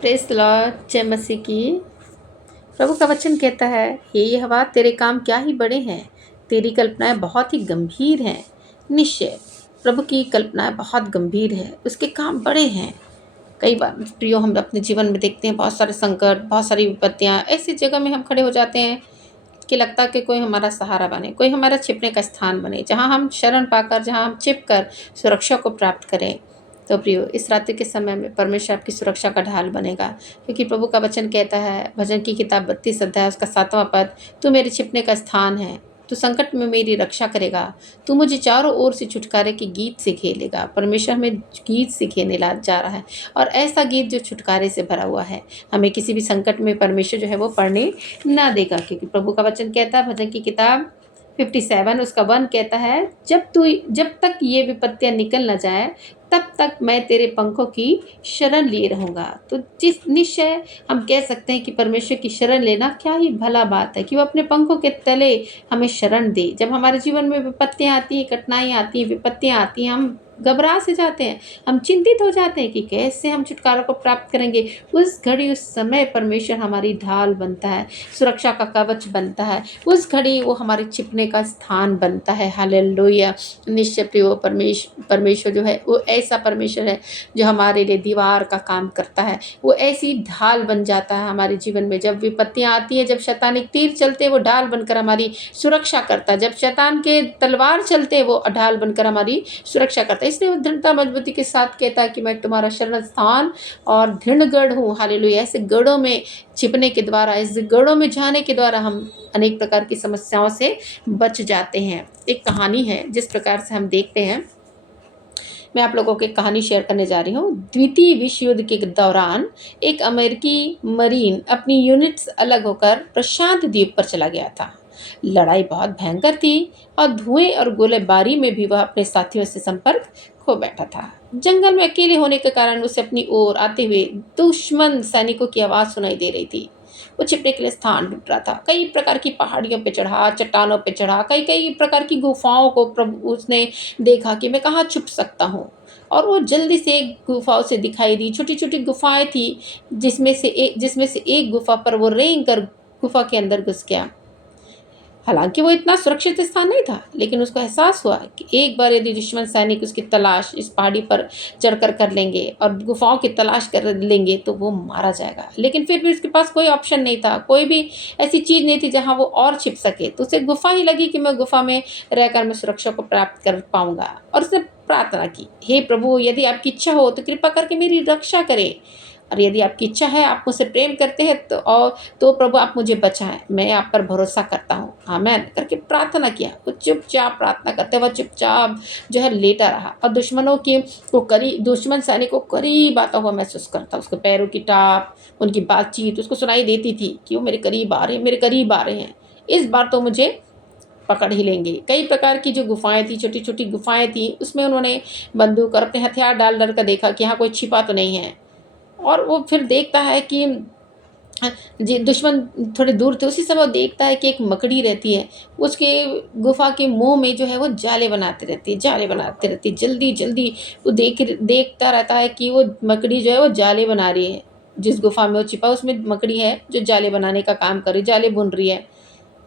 Press the Lord, जय मसीह की। प्रभु का वचन कहता है, हे यहोवा, तेरे काम क्या ही बड़े हैं, तेरी कल्पनाएं बहुत ही गंभीर हैं। निश्चय प्रभु की कल्पनाएं बहुत गंभीर है, उसके काम बड़े हैं। कई बार प्रियो हम अपने जीवन में देखते हैं, बहुत सारे संकट, बहुत सारी विपत्तियां, ऐसी जगह में हम खड़े हो जाते हैं कि लगता है कि कोई हमारा सहारा बने, कोई हमारा छिपने का स्थान बने, जहाँ हम शरण पाकर, जहाँ हम छिप कर सुरक्षा को प्राप्त करें। तो प्रियो, इस रात्रि के समय में परमेश्वर आपकी सुरक्षा का ढाल बनेगा, क्योंकि प्रभु का वचन कहता है, भजन की किताब 32 अध्याय उसका 7वां पद, तू मेरे छिपने का स्थान है, तू संकट में मेरी रक्षा करेगा, तू मुझे चारों ओर से छुटकारे के गीत से खेलेगा। परमेश्वर हमें गीत से खेलने जा रहा है, और ऐसा गीत जो छुटकारे से भरा हुआ है। हमें किसी भी संकट में परमेश्वर जो है वो पड़ने ना देगा, क्योंकि प्रभु का वचन कहता है, भजन की किताब 57 उसका 1 कहता है, जब तक ये विपत्तियां निकल न जाए, तब तक मैं तेरे पंखों की शरण लिए रहूंगा। तो जिस निश्चय हम कह सकते हैं कि परमेश्वर की शरण लेना क्या ही भला बात है, कि वो अपने पंखों के तले हमें शरण दे। जब हमारे जीवन में विपत्तियां आती हैं, कठिनाइयाँ आती हैं, विपत्तियां आती हैं, हम घबरा से जाते हैं, हम चिंतित हो जाते हैं कि कैसे हम छुटकारा को प्राप्त करेंगे। उस घड़ी, उस समय परमेश्वर हमारी ढाल बनता है, सुरक्षा का कवच बनता है। उस घड़ी वो हमारे छिपने का स्थान बनता है। हालेलुया। निश्चय प्रियो, परमेश्वर जो है वो ऐसा परमेश्वर है जो हमारे लिए दीवार का काम करता है। वो ऐसी ढाल बन जाता है हमारे जीवन में। जब विपत्तियां आती हैं, जब शैतानिक तीर चलते हैं, वो ढाल बनकर हमारी सुरक्षा करता है। जब शैतान के तलवार चलते हैं, वो ढाल बनकर हमारी सुरक्षा करता है। इसलिए वो दृढ़ता मजबूती के साथ कहता है कि मैं तुम्हारा शरण स्थान और दृढ़गढ़ हूँ। हालेलुया। ऐसे गढ़ों में छिपने के द्वारा, इस गढ़ों में जाने के द्वारा हम अनेक प्रकार की समस्याओं से बच जाते हैं। एक कहानी है जिस प्रकार से हम देखते हैं, मैं आप लोगों को एक कहानी शेयर करने जा रही हूँ। द्वितीय विश्व युद्ध के दौरान एक अमेरिकी मरीन अपनी यूनिट से अलग होकर प्रशांत द्वीप पर चला गया था। लड़ाई बहुत भयंकर थी, और धुएं और गोलीबारी में भी वह अपने साथियों से संपर्क खो बैठा था। जंगल में अकेले होने के कारण उसे अपनी ओर आते हुए दुश्मन सैनिकों की आवाज़ सुनाई दे रही थी। वो छिपने के लिए स्थान ढूंढ रहा था। कई प्रकार की पहाड़ियों पे चढ़ा, चट्टानों पे चढ़ा, कई कई प्रकार की गुफाओं को प्रभु उसने देखा कि मैं कहाँ छुप सकता हूँ। और वो जल्दी से एक गुफाओं से दिखाई दी। छोटी छोटी गुफाएं थी, जिसमें से एक गुफा पर वो रेंग कर गुफा के अंदर घुस गया। हालांकि वो इतना सुरक्षित स्थान नहीं था, लेकिन उसको एहसास हुआ कि एक बार यदि दुश्मन सैनिक उसकी तलाश इस पहाड़ी पर चढ़कर कर लेंगे और गुफाओं की तलाश कर लेंगे, तो वो मारा जाएगा। लेकिन फिर भी उसके पास कोई ऑप्शन नहीं था, कोई भी ऐसी चीज़ नहीं थी जहाँ वो और छिप सके। तो उसे गुफा ही लगी कि मैं गुफा में रहकर मैं सुरक्षा को प्राप्त कर पाऊंगा। और उसने प्रार्थना की, हे प्रभु, यदि आपकी इच्छा हो तो कृपा करके मेरी रक्षा करें, और यदि आपकी इच्छा है, आप मुझसे प्रेम करते हैं, तो प्रभु आप मुझे बचाएं, मैं आप पर भरोसा करता हूँ, आमेन करके प्रार्थना किया। वो चुपचाप प्रार्थना करते हुए चुपचाप जो है लेटा रहा, और दुश्मन सैनिकों को करीब आता हुआ महसूस करता। उसके पैरों की टाप, उनकी बातचीत उसको सुनाई देती थी कि वो मेरे करीब आ रहे हैं, मेरे करीब आ रहे हैं, इस बार तो मुझे पकड़ ही लेंगे। कई प्रकार की जो गुफाएं थी, छोटी छोटी गुफाएं थी, उसमें उन्होंने बंदूक और अपने हथियार डाल डर कर देखा कि यहाँ कोई छिपा तो नहीं है। और वो फिर देखता है कि जी दुश्मन थोड़े दूर थे। उसी समय वो देखता है कि एक मकड़ी रहती है, उसके गुफा के मुंह में जो है वो जाले बनाते रहती है, जाले बनाते रहती है। जल्दी जल्दी वो देखता रहता है कि वो मकड़ी जो है वो जाले बना रही है। जिस गुफा में वो छिपा, उसमें मकड़ी है जो जाले बनाने का काम कर रही, जाले बुन रही है।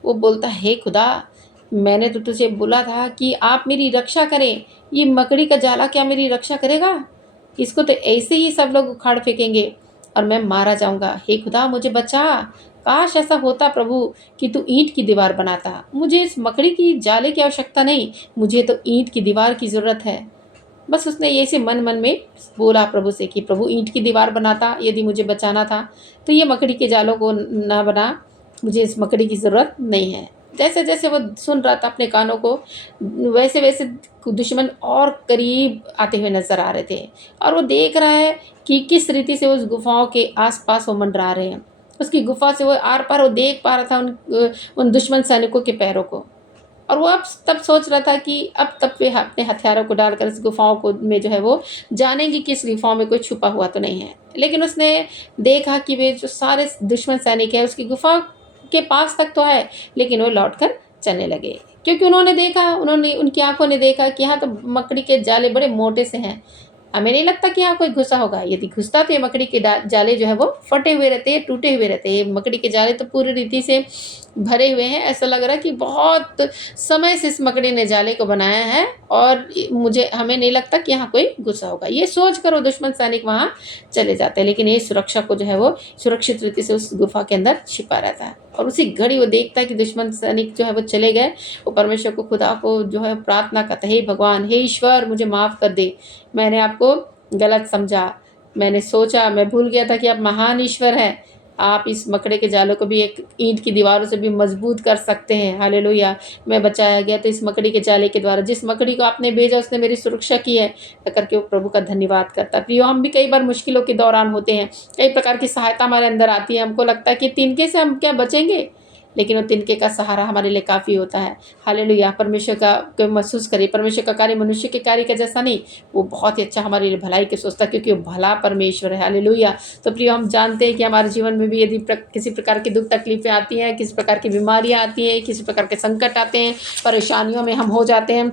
वो बोलता है, हे खुदा, मैंने तो तुझे बोला था कि आप मेरी रक्षा करें, ये मकड़ी का जाला क्या मेरी रक्षा करेगा? इसको तो ऐसे ही सब लोग उखाड़ फेंकेंगे और मैं मारा जाऊंगा। हे खुदा, मुझे बचा। काश ऐसा होता प्रभु कि तू ईंट की दीवार बनाता। मुझे इस मकड़ी की जाले की आवश्यकता नहीं, मुझे तो ईंट की दीवार की ज़रूरत है। बस उसने ये से मन मन में बोला प्रभु से कि प्रभु, ईंट की दीवार बनाता यदि मुझे बचाना था, तो ये मकड़ी के जालों को ना बना, मुझे इस मकड़ी की ज़रूरत नहीं है। जैसे जैसे वो सुन रहा था अपने कानों को, वैसे वैसे दुश्मन और करीब आते हुए नजर आ रहे थे। और वो देख रहा है कि किस रीति से उस गुफाओं के आसपास वो मंडरा रहे हैं। उसकी गुफा से वो आर पार वो देख पा रहा था उन दुश्मन सैनिकों के पैरों को। और वो अब तब सोच रहा था कि अब तब वे अपने हथियारों को डालकर इस गुफाओं को में जो है वो जानेंगे कि इस गुफाओं में कोई छुपा हुआ तो नहीं है। लेकिन उसने देखा कि वे जो सारे दुश्मन सैनिक है उसकी गुफा के पास तक तो है, लेकिन वो लौटकर चलने लगे, क्योंकि उन्होंने देखा, उनकी आंखों ने देखा कि यहाँ तो मकड़ी के जाले बड़े मोटे से हैं। हमें नहीं लगता कि यहाँ कोई घुसा होगा। यदि घुसता तो ये मकड़ी के जाले जो है वो फटे हुए रहते हैं, टूटे हुए रहते हैं। ये मकड़ी के जाले तो पूरी रीति से भरे हुए हैं। ऐसा लग रहा है कि बहुत समय से इस मकड़ी ने जाले को बनाया है और हमें नहीं लगता कि यहाँ कोई घुसा होगा। ये सोच कर वो दुश्मन सैनिक वहाँ चले जाते हैं, लेकिन ये सुरक्षा को जो है वो सुरक्षित रीति से उस गुफा के अंदर छिपा रहता है। और उसी घड़ी वो देखता है कि दुश्मन सैनिक जो है वो चले गए। वो परमेश्वर को, खुदा को जो है प्रार्थना करता है, हे भगवान, हे ईश्वर, मुझे माफ़ कर दे, मैंने आपको गलत समझा। मैंने सोचा, मैं भूल गया था कि आप महान ईश्वर हैं। आप इस मकड़े के जालों को भी एक ईंट की दीवारों से भी मजबूत कर सकते हैं। हालेलुया। मैं बचाया गया तो इस मकड़ी के जाले के द्वारा। जिस मकड़ी को आपने भेजा उसने मेरी सुरक्षा की है, करके वो प्रभु का धन्यवाद करता है। प्रियो, हम भी कई बार मुश्किलों के दौरान होते हैं, कई प्रकार की सहायता हमारे अंदर आती है। हमको लगता है कि तिनके से हम क्या बचेंगे, लेकिन वो तिनके का सहारा हमारे लिए काफ़ी होता है। हालेलुया। परमेश्वर का को महसूस करिए, परमेश्वर का कार्य मनुष्य के कार्य का जैसा नहीं, वो बहुत ही अच्छा हमारे लिए भलाई के सोचता है, क्योंकि वो भला परमेश्वर है। हालेलुया। तो प्रियो, हम जानते हैं कि हमारे जीवन में भी यदि किसी प्रकार की दुख तकलीफें आती हैं, किसी प्रकार की बीमारियां आती हैं, किसी प्रकार के संकट आते हैं, परेशानियों में हम हो जाते हैं,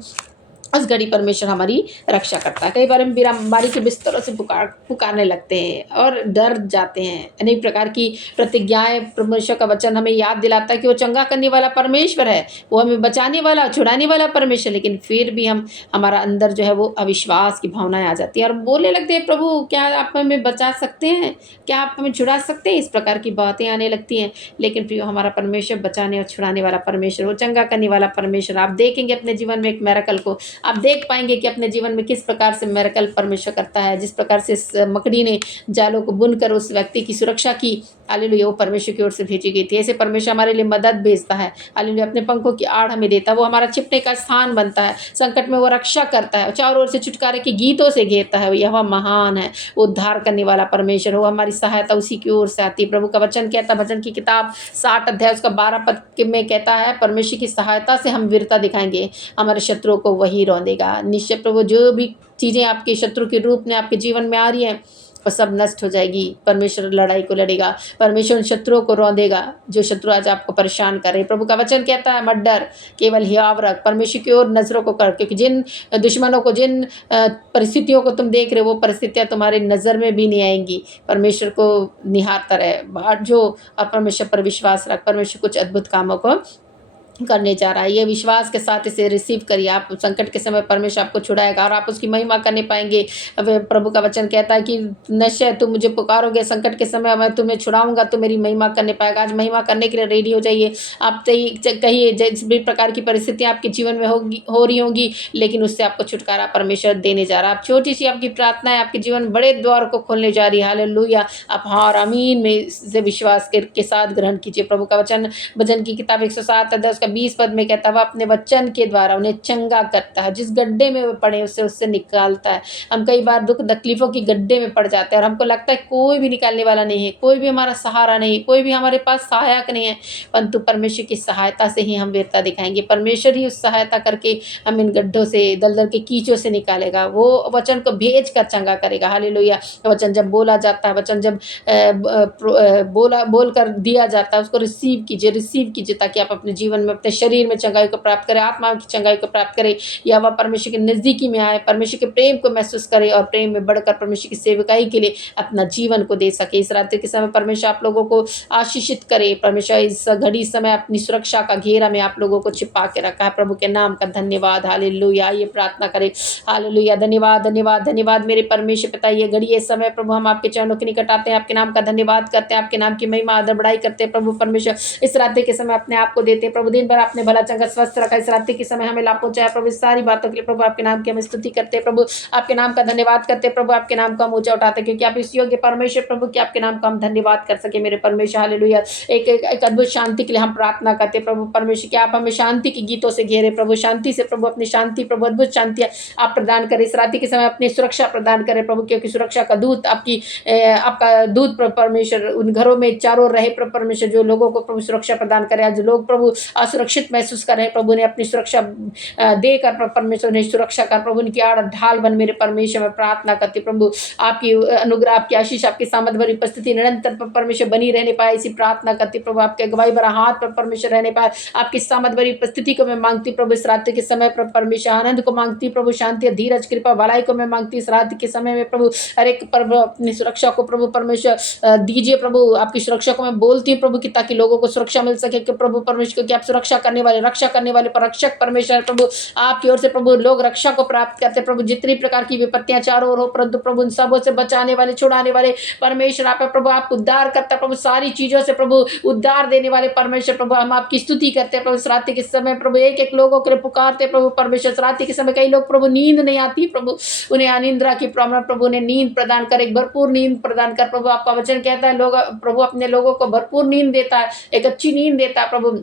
उस घड़ी परमेश्वर हमारी रक्षा करता है। कई बार हम बीमारी के बिस्तरों से पुकारने लगते हैं और डर जाते हैं। अनेक प्रकार की प्रतिज्ञाएं, परमेश्वर का वचन हमें याद दिलाता है कि वो चंगा करने वाला परमेश्वर है, वो हमें बचाने वाला, छुड़ाने वाला परमेश्वर। लेकिन फिर भी हमारा अंदर जो है वो अविश्वास की भावनाएं आ जाती है और बोलने लगते हैं, प्रभु क्या आप हमें बचा सकते हैं, क्या आप हमें छुड़ा सकते हैं, इस प्रकार की बातें आने लगती हैं। लेकिन प्रियो, हमारा परमेश्वर बचाने और छुड़ाने वाला परमेश्वर, वो चंगा करने वाला परमेश्वर। आप देखेंगे अपने जीवन में एक मिरेकल को, आप देख पाएंगे कि अपने जीवन में किस प्रकार से मिरेकल परमेश्वर करता है। जिस प्रकार से इस मकड़ी ने जालों को बुनकर उस व्यक्ति की सुरक्षा की, हालेलुया, वो परमेश्वर की ओर से भेजी गई थी। ऐसे परमेश्वर हमारे लिए मदद भेजता है। हालेलुया। अपने पंखों की आड़ हमें देता है, वो हमारा छिपने का स्थान बनता है। संकट में वो रक्षा करता है, चारों ओर से छुटकारे के गीतों से घेरता है। यह महान है, वो उद्धार करने वाला परमेश्वर हो। हमारी सहायता उसी की ओर से आती है। प्रभु का वचन कहता है, भजन की किताब 60 अध्याय उसका 12 पद में कहता है, परमेश्वर की सहायता से हम वीरता दिखाएंगे, हमारे शत्रुओं को वही रौंदेगा। निश्चय प्रभु, जो भी चीज़ें आपके शत्रु के रूप में आपके जीवन में आ रही हैं, वो सब नष्ट हो जाएगी। परमेश्वर लड़ाई को लड़ेगा, परमेश्वर उन शत्रुओं को रौंदेगा जो शत्रु आज आपको परेशान कर रहे हैं। प्रभु का वचन कहता है, मत डर, केवल हियाव रख, परमेश्वर की ओर नजरों को कर, क्योंकि जिन दुश्मनों को, जिन परिस्थितियों को तुम देख रहे हो, वो परिस्थितियां तुम्हारे नज़र में भी नहीं आएंगी। परमेश्वर को निहारता रहे, बाहर जो, और परमेश्वर पर विश्वास रख। परमेश्वर कुछ अद्भुत कामों को करने जा रहा है। ये विश्वास के साथ इसे रिसीव करिए। आप संकट के समय परमेश्वर आपको छुड़ाएगा और आप उसकी महिमा करने पाएंगे। अब प्रभु का वचन कहता है कि निश्चय तुम मुझे पुकारोगे रंकट के समय, मैं तुम्हें छुड़ाऊंगा, तो मेरी महिमा करने पाएगा। आज महिमा करने के लिए रेडी हो जाइए। आप कहिए, जिस भी प्रकार की परिस्थितियाँ आपके जीवन में हो रही होंगी, लेकिन उससे आपको छुटकारा परमेश्वर देने जा रहा है। आप छोटी सी आपकी प्रार्थना है आपके जीवन बड़े द्वार को खोलने जा रही है। हालेलुया। आप हाँ और आमीन में से विश्वास के साथ ग्रहण कीजिए। प्रभु का वचन भजन की किताब 107 अध्याय उसका 20 पद में कहता है, वह अपने वचन के द्वारा उन्हें चंगा करता है। जिस गड्ढे में वे पड़े उससे निकालता है। हम कई बार दुख तकलीफों की गड्ढे में पड़ जाते हैं और हमको लगता है कोई भी निकालने वाला नहीं है, कोई भी हमारा सहारा नहीं है, कोई भी हमारे पास सहायक नहीं है। परंतु परमेश्वर की सहायता से ही हम वीरता दिखाएंगे। परमेश्वर ही उस सहायता करके हम इन गड्ढों से, दलदल के कीचों से निकालेगा। वो वचन को भेज कर चंगा करेगा। हालेलुया। वचन जब बोला जाता है, वचन जब बोल कर दिया जाता है, उसको रिसीव कीजिए, ताकि आप अपने जीवन में, अपने शरीर में चंगाई को प्राप्त करें, आत्मा की चंगाई को प्राप्त करें, या वह परमेश्वर के नज़दीकी में आए, परमेश्वर के प्रेम को महसूस करे और प्रेम में बढ़कर परमेश्वर की सेवकाई के लिए अपना जीवन को दे सके। इस रात्रि के समय परमेश्वर आप लोगों को आशीषित करे। परमेश्वर इस घड़ी समय अपनी सुरक्षा का घेरा में आप लोगों को छिपा के रखा है। प्रभु के नाम का धन्यवाद। हालेलुया। ये प्रार्थना करें। हालेलुया। धन्यवाद, धन्यवाद, धन्यवाद मेरे परमेश्वर पिता। ये घड़ी, ये समय प्रभु हम आपके चरणों के निकट आते हैं, आपके नाम का धन्यवाद करते हैं, आपके नाम की महिमा आदर बढ़ाई करते हैं। प्रभु परमेश्वर, इस रात्रि के समय अपने आप को देते हैं। प्रभु दिन भर आपने भला चंगा स्वस्थ रखा, इस रात्रि के समय हमें लाभ पहुंचाया। प्रभु इस सारी बातों के लिए प्रभु आपके नाम की हम स्तुति करते हैं। प्रभु आपके नाम का धन्यवाद करते हैं। प्रभु आपके नाम को हम ऊंचा उठाते हैं, क्योंकि आप इस योग्य परमेश्वर प्रभु कि आपके नाम का हम धन्यवाद कर सके मेरे परमेश्वर। हालेलुया। एक अद्भुत शांति के लिए हम प्रार्थना करते हैं। प्रभु परमेश्वर कि आप हमें शांति के गीतों से घेरे। प्रभु शांति से, प्रभु अपनी शांति, प्रभु अद्भुत शांति आप प्रदान करें। इस रात्रि के समय अपनी सुरक्षा प्रदान करें प्रभु, क्योंकि सुरक्षा का दूत आपका दूत परमेश्वर उन घरों में चारों रहे। प्रभु परमेश्वर जो लोगों को प्रभु सुरक्षा प्रदान करे। आज लोग प्रभु असुरक्षित महसूस कर रहे हैं प्रभु ने अपनी सुरक्षा देकर परमेश्वर ने सुरक्षा कर प्रभु उनकी आड़ ढाल बन मेरे परमेश्वर में प्रार्थना करती प्रभु आपकी अनुग्रह आपकी आशीष आपकी सामर्थ भरी उपस्थिति निरंतर परमेश्वर बनी रहने पाए इसी प्रार्थना करती प्रभु आपके अगुवाई भरा हाथ पर परमेश्वर रहने पाए आपकी सामर्थ भरी उपस्थिति को मैं मांगती प्रभु इस रात्रि के समय पर परमेश्वर आनंद को मांगती प्रभु शांति धीरज कृपा भलाई को मैं मांगती इस रात्रि के समय में प्रभु हर एक प्रभु अपनी सुरक्षा को प्रभु परमेश्वर दीजिए प्रभु आपकी सुरक्षा को मैं बोलती हूँ प्रभु कि ताकि लोगों को सुरक्षा मिल सके कि प्रभु परमेश्वर की आप सुरक्षा करने वाले रक्षा करने वाले रक्षक परमेश्वर प्रभु आपकी ओर से प्रभु लोग रक्षा को प्राप्त करते प्रभु जितनी प्रकार की विपत्तियां चारों ओर हो परंतु प्रभु उन सबों से बचाने वाले छुड़ाने वाले परमेश्वर आप प्रभु आप उद्धार करता प्रभु सारी चीजों से प्रभु उद्धार देने वाले परमेश्वर प्रभु हम आपकी स्तुति करते हैं प्रभु इस रात्रि के समय प्रभु एक एक लोगों के लिए पुकारते प्रभु परमेश्वर इस रात्रि के समय कई लोग प्रभु नींद नहीं आती प्रभु उन्हें अनिंद्रा की प्रॉब्लम प्रभु ने नींद प्रदान कर एक भरपूर नींद प्रदान कर प्रभु आपका वचन कहता है लोग प्रभु अपने लोगों को भरपूर नींद देता है एक अच्छी नींद देता है प्रभु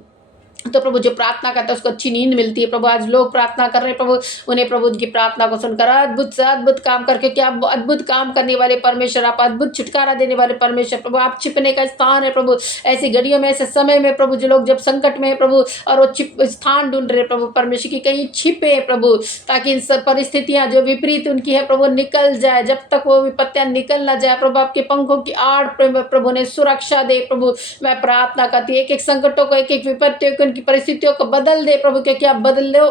तो प्रभु जो प्रार्थना करता है उसको अच्छी नींद मिलती है प्रभु आज लोग प्रार्थना कर रहे हैं प्रभु उन्हें प्रभु उनकी प्रार्थना को सुनकर अद्भुत से अद्भुत काम करके क्या अद्भुत काम करने वाले परमेश्वर आप अद्भुत छुटकारा देने वाले परमेश्वर प्रभु आप छिपने का स्थान है प्रभु ऐसी घड़ियों में ऐसे समय में प्रभु जो लोग जब संकट में है प्रभु और वो स्थान ढूंढ रहे प्रभु परमेश्वर की कहीं छिपे है प्रभु ताकि इन सब परिस्थितियां जो विपरीत उनकी है प्रभु निकल जाए जब तक वो विपत्तियां निकल ना जाए प्रभु आपके पंखों की आड़ प्रभु ने सुरक्षा दे प्रभु मैं प्रार्थना करती एक एक संकटों को एक एक विपत्तियों को उनकी परिस्थितियों को बदल दे प्रभु क्योंकि आप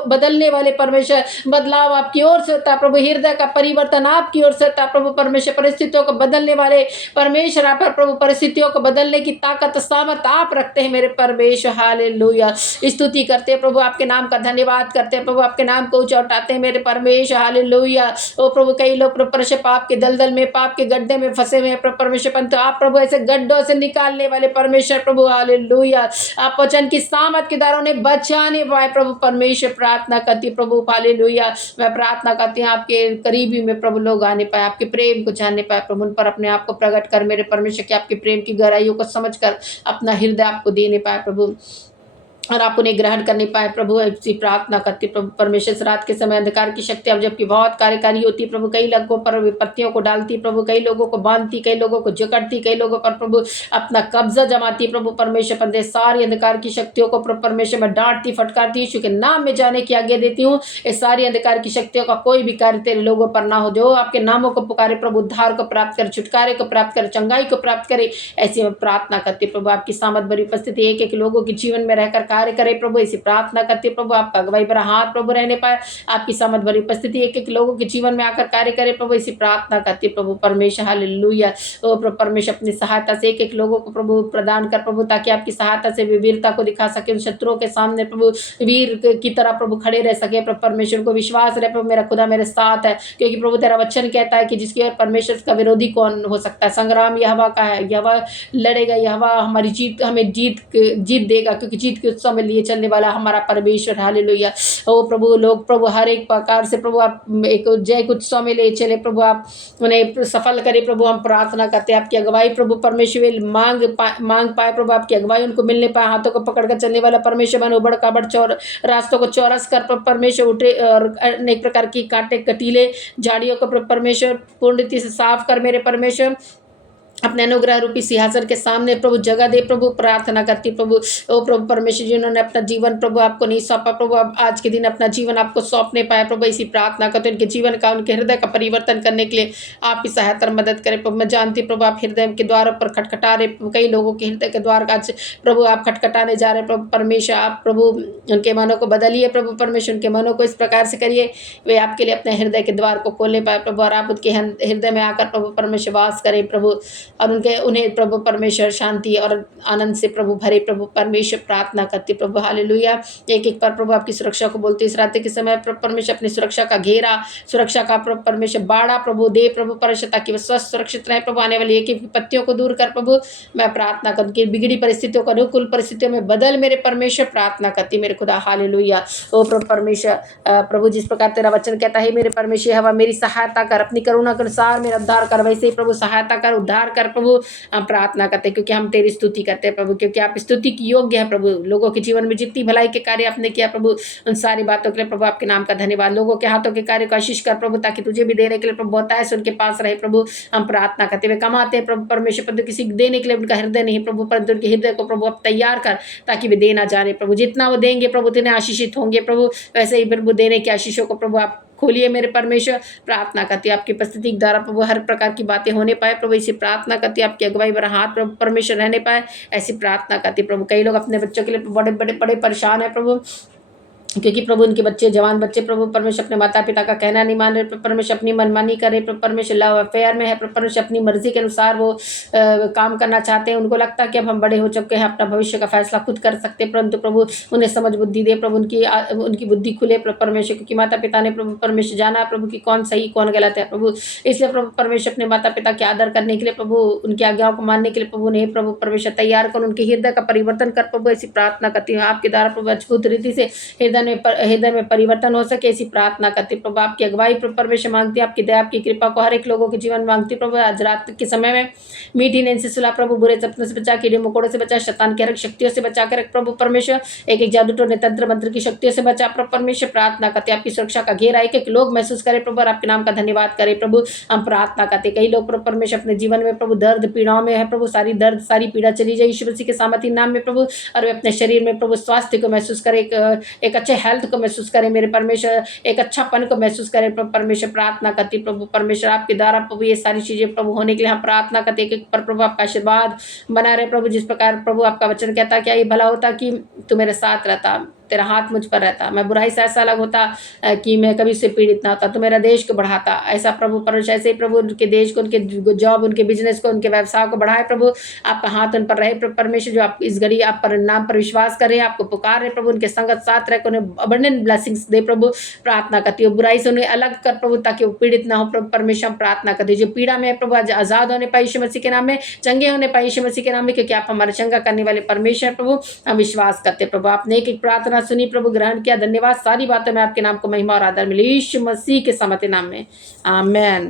बदलने वाले परमेश्वर बदलाव आपकी ओर से होता है प्रभु हृदय का परिवर्तन आपकी ओर से होता है प्रभु परमेश्वर परिस्थितियों को बदलने वाले परमेश्वर आप प्रभु परिस्थितियों को बदलने की ताकत सामर्थ आप रखते हैं मेरे परमेश्वर हालेलुया स्तुति करते हैं प्रभु आपके नाम का धन्यवाद करते हैं प्रभु आपके नाम को ऊंचा उठाते हैं मेरे परमेश्वर हालेलुया ओ प्रभु कई लोग प्रभु परमेश्वर पाप के दलदल में पाप के गड्ढे में फंसे हुए हैं प्रभु परमेश्वर परंतु आप प्रभु ऐसे गड्ढों से निकालने वाले परमेश्वर प्रभु हालेलुया आप वचन की सामर्थ के द्वारा उन्हें बचाने पाए प्रभु परमेश्वर प्रार्थना करती प्रभु हालेलुया मैं प्रार्थना करती हूँ आपके करीबी में प्रभु लोग आने पाए आपके प्रेम को जानने पाए प्रभु उन पर अपने आप को प्रकट कर मेरे परमेश्वर के आपके प्रेम की गहराइयों को समझकर अपना हृदय आपको देने पाए प्रभु और आप उन्हें ग्रहण करने पाए प्रभु ऐसी प्रार्थना करती प्रभु परमेश्वर इस रात के समय अंधकार की शक्ति अब जबकि बहुत कार्यकारी होती है प्रभु कई लोगों पर विपत्तियों को डालती प्रभु कई लोगों को बांधती कई लोगों को जकड़ती कई लोगों पर प्रभु अपना कब्जा जमाती प्रभु परमेश्वर पर सारी अंधकार की शक्तियों को प्रभु परमेश्वर में डांटती फटकारती यीशु के नाम में जाने की आज्ञा देती हूँ इस सारी अंधकार की शक्तियों का कोई भी कार्य तेरे लोगों पर ना हो जो आपके नामों को पुकारे प्रभु उद्धार को प्राप्त करे छुटकारे को प्राप्त करे चंगाई को प्राप्त करे ऐसी मैं प्रार्थना करती प्रभु आपकी सामर्थ भरी उपस्थिति एक एक लोगों के जीवन में रहकर कार्य करे प्रभु प्रार्थना करते प्रभु आपका अगुवाई भरा हाथ प्रभु रहने पाए आपकी सामर्थ भरी उपस्थिति एक एक लोगों के जीवन में आकर कार्य करे प्रभु इसी प्रार्थना करते प्रभु परमेश्वर हालेलुया ओ प्रभु परमेश्वर अपनी सहायता से एक एक लोगों को प्रभु प्रदान कर प्रभु ताकि आपकी सहायता से वीरता को दिखा सके उन शत्रुओं के सामने प्रभु वीर की तरह प्रभु खड़े रह सके प्रभु परमेश्वर को विश्वास रहे प्रभु मेरा खुदा मेरे साथ है क्योंकि प्रभु तेरा वचन कहता है कि जिसकी ओर परमेश्वर का विरोधी कौन हो सकता है संग्राम यहोवा का है यहोवा लड़ेगा यहोवा हमारी जीत हमें जीत देगा क्योंकि जीत के उत्सव में लिए चलने वाला हमारा परमेश्वर हालेलुया ओ प्रभु लोग प्रभु हर एक प्रकार से प्रभु आप एक जय उत्सव में ले चले प्रभु आप उन्हें सफल करे प्रभु हम प्रार्थना करते हैं आपकी अगुवाई प्रभु परमेश्वर मांग पाए प्रभु आपकी अगुवाई उनको मिलने पाए हाथों को पकड़कर चलने वाला परमेश्वर बन उबड़ खाबड़ रास्तों को चौरस कर परमेश्वर उठे और अनेक प्रकार की कांटे कटीले झाड़ियों को परमेश्वर पूर्ण रीति से साफ कर मेरे परमेश्वर अपने अनुग्रह रूपी सिंहासन के सामने प्रभु जगह दे प्रभु प्रार्थना करती प्रभु ओ प्रभु परमेश्वर जिन्होंने अपना जीवन प्रभु आपको नहीं सौंपा प्रभु अब आज के दिन अपना जीवन आपको सौंपने पाए प्रभु इसी प्रार्थना करते उनके जीवन का उनके हृदय का परिवर्तन करने के लिए आप ही सहायता मदद करें प्रभु मैं जानती प्रभु आप हृदय के द्वारों पर खटखटा रहे कई लोगों के हृदय के द्वार आज प्रभु आप खटखटाने जा रहे प्रभु परमेश्वर आप प्रभु उनके मनों को बदलिए प्रभु परमेश्वर उनके मनों को इस प्रकार से करिए वे आपके लिए अपने हृदय के द्वार को खोलने पाए प्रभु और आप उनके हृदय में आकर प्रभु परमेश्वर वास करें प्रभु और उन्हें प्रभु परमेश्वर शांति और आनंद से प्रभु भरे प्रभु परमेश्वर प्रार्थना करती प्रभु हालेलुया एक एक पर प्रभु आपकी सुरक्षा को बोलते इस रात के समय प्रभु परमेश्वर अपनी सुरक्षा का घेरा सुरक्षा का प्रभु परमेश्वर बाड़ा प्रभु दे प्रभु परमेश्वर ताकि वो स्वस्थ सुरक्षित रहे प्रभु आने वाली एक एक विपत्तियों को दूर कर प्रभु मैं प्रार्थना करती कि बिगड़ी परिस्थितियों को अनुकूल परिस्थितियों में बदल मेरे परमेश्वर प्रार्थना करती मेरे खुदा हालेलुया ओ प्रभु परमेश्वर प्रभु जिस प्रकार तेरा वचन कहता है मेरे परमेश्वर हवा मेरी सहायता कर अपनी करुणा के अनुसार मेरा उद्धार कर वैसे ही प्रभु सहायता कर उद्धार कर कर प्रभु हम प्रार्थना करते हैं, क्योंकि हम तेरी स्तुति करते हैं प्रभु, क्योंकि आप स्तुति की योग्य है प्रभु। लोगों के जीवन में जितनी भलाई के कार्य आपने किया प्रभु, उन सारी बातों के लिए प्रभु आपके नाम का धन्यवाद। लोगों के हाथों के कार्य को आशीष कर प्रभु, ताकि तुझे भी देने के लिए प्रभु बहुतायत से उनके पास रहे प्रभु। हम प्रार्थना करते हुए कमाते हैं प्रभु परमेश्वर, परंतु किसी को देने के लिए उनका हृदय नहीं प्रभु, परंतु उनके हृदय को प्रभु अब तैयार कर, ताकि वे देना जाने प्रभु। जितना वो देंगे प्रभु उतने आशीषित होंगे प्रभु, वैसे ही प्रभु देने की आशीषों को प्रभु आप खोलिए मेरे परमेश्वर। प्रार्थना करती है आपकी उपस्थिति के द्वारा प्रभु हर प्रकार की बातें होने पाए प्रभु, इसी प्रार्थना करती है आपकी अगुवाई भरा हाथ प्रभु परमेश्वर रहने पाए, ऐसी प्रार्थना करती है प्रभु। कई लोग अपने बच्चों के लिए बड़े बड़े बड़े परेशान है प्रभु, क्योंकि प्रभु उनके बच्चे जवान बच्चे प्रभु परमेश्वर अपने माता पिता का कहना नहीं मान रहे, परमेश्वर अपनी मनमानी करे, परमेश्वर लव अफेयर में है, परमेश्वर अपनी मर्जी के अनुसार वो काम करना चाहते हैं। उनको लगता है कि अब हम बड़े हो चुके हैं, अपना भविष्य का फैसला खुद कर सकते हैं, परंतु प्रभु उन्हें समझ बुद्धि दे प्रभु, उनकी बुद्धि खुले परमेश्वर, क्योंकि माता पिता ने प्रभु परमेश्वर जाना प्रभु की कौन सही कौन गलत है प्रभु। इसलिए प्रभु परमेश्वर अपने माता पिता के आदर करने के लिए प्रभु, उनकी आज्ञाओं को मानने के लिए प्रभु उन्हें प्रभु परमेश्वर तैयार कर, उनके हृदय का परिवर्तन कर प्रभु, ऐसी प्रार्थना करती हूँ आपके द्वारा प्रभु अद्भुत रीति से हृदय में परिवर्तन हो सके, ऐसी प्रार्थना करती प्रभु। आपकी अगुवाई प्रभु परमेश्वर मांगती है, आपकी दया आपकी कृपा को हर एक लोगों के जीवन में मांगती प्रभु। आज रात के समय में मीठी नींद से सुला प्रभु, बुरे सपनों से बचा, कीड़े मकोड़ों से बचा, शैतान की हर एक शक्तियों से बचा कर प्रभु परमेश्वर, एक एक जादू टोने तंत्र मंत्र की शक्तियों से बचा प्रभु परमेश्वर। प्रार्थना करते आपकी सुरक्षा का घेरा एक एक लोग महसूस करे प्रभु, और आपके नाम का धन्यवाद करे प्रभु। हम प्रार्थना करते कई लोग प्रभु परमेश्वर अपने जीवन में प्रभु दर्द पीड़ाओं में है प्रभु, सारी दर्द सारी पीड़ा चली जाए यीशु मसीह के सामर्थी नाम में प्रभु, और वे अपने शरीर में प्रभु स्वास्थ्य को महसूस करे, एक अच्छे हेल्थ को महसूस करे मेरे परमेश्वर, एक अच्छापन को महसूस करें प्रभु परमेश्वर। प्रार्थना करती प्रभु परमेश्वर आपके द्वारा प्रभु ये सारी चीजें प्रभु होने के लिए हम प्रार्थना करते हैं कि पर प्रभु आपका आशीर्वाद बना रहे प्रभु। जिस प्रकार प्रभु आपका वचन कहता क्या ये भला होता कि तू मेरे साथ रहता, तेरा हाथ मुझ पर रहता, मैं बुराई से ऐसा अलग होता कि मैं कभी से पीड़ित ना होता, तो मेरा देश को बढ़ाता। ऐसा प्रभु परमेश्वर, ऐसे ही प्रभु उनके देश को, उनके जॉब, उनके बिजनेस को, उनके व्यवसाय को बढ़ाए प्रभु। आपका हाथ उन पर रहे प्रभु परमेश्वर, जो आप इस घड़ी आप पर नाम पर विश्वास करें, आपको पुकार रहे प्रभु, उनके संगत साथ रहे, उन्हें अबंडेंट ब्लेसिंग्स दे प्रभु। प्रार्थना करती हो बुराई से उन्हें अलग कर प्रभु, ताकि वो पीड़ित ना हो प्रभु परमेश्वर। प्रार्थना करती जो पीड़ा में है प्रभु आज आजाद होने पाए यीशु मसीह के नाम में, चंगे होने पाए यीशु मसीह के नाम में, क्योंकि आप हमारे चंगा करने वाले परमेश्वर प्रभु। हम विश्वास करते प्रभु, आपने एक एक प्रार्थना सुनी प्रभु, ग्रहण किया, धन्यवाद। सारी बातों में आपके नाम को महिमा और आदर मिले यीशु मसीह के समर्थ नाम में, आमेन।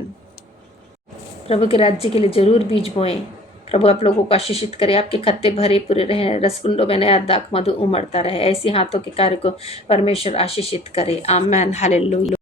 प्रभु के राज्य के लिए जरूर बीज बोएं। प्रभु आप लोगों को आशीषित करे, आपके खत्ते भरे पूरे रहे, रसकुंडों में नया दाख मधु उमड़ता रहे, ऐसे हाथों के कार्य को परमेश्वर आशीषित करे, आमेन, हालेलुया।